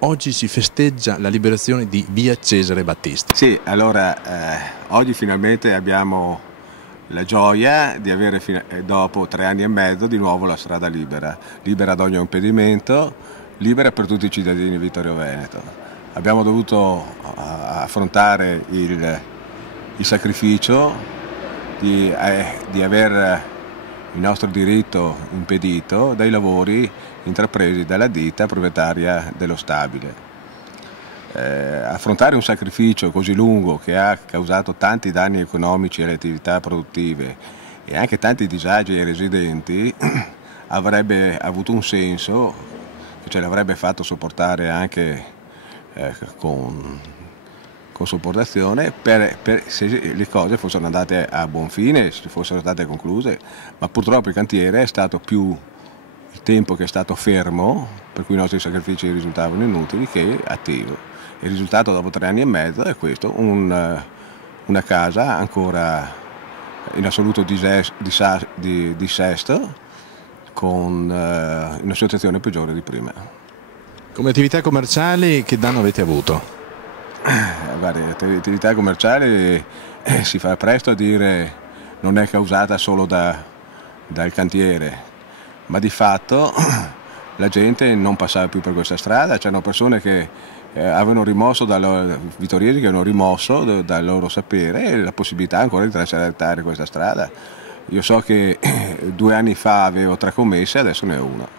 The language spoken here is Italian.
oggi si festeggia la liberazione di via Cesare Battisti. Sì, allora oggi finalmente abbiamo la gioia di avere dopo 3 anni e mezzo di nuovo la strada libera, libera da ogni impedimento, libera per tutti i cittadini di Vittorio Veneto. Abbiamo dovuto affrontare il sacrificio di aver il nostro diritto impedito dai lavori intrapresi dalla ditta proprietaria dello stabile. Affrontare un sacrificio così lungo che ha causato tanti danni economici alle attività produttive e anche tanti disagi ai residenti avrebbe avuto un senso che ce l'avrebbe fatto sopportare anche con sopportazione se le cose fossero andate a buon fine, se fossero state concluse, ma purtroppo il cantiere è stato più il tempo che è stato fermo, per cui i nostri sacrifici risultavano inutili, che attivo. Il risultato dopo 3 anni e mezzo è questo, una casa ancora in assoluto dissesto, con una situazione peggiore di prima. Come attività commerciali che danno avete avuto? Guarda, l'attività commerciale si fa presto a dire non è causata solo dal cantiere, ma di fatto la gente non passava più per questa strada, c'erano persone che avevano rimosso, vittoriesi che avevano rimosso dal loro sapere la possibilità ancora di transitare questa strada. Io so che 2 anni fa avevo 3 commesse, adesso ne ho una.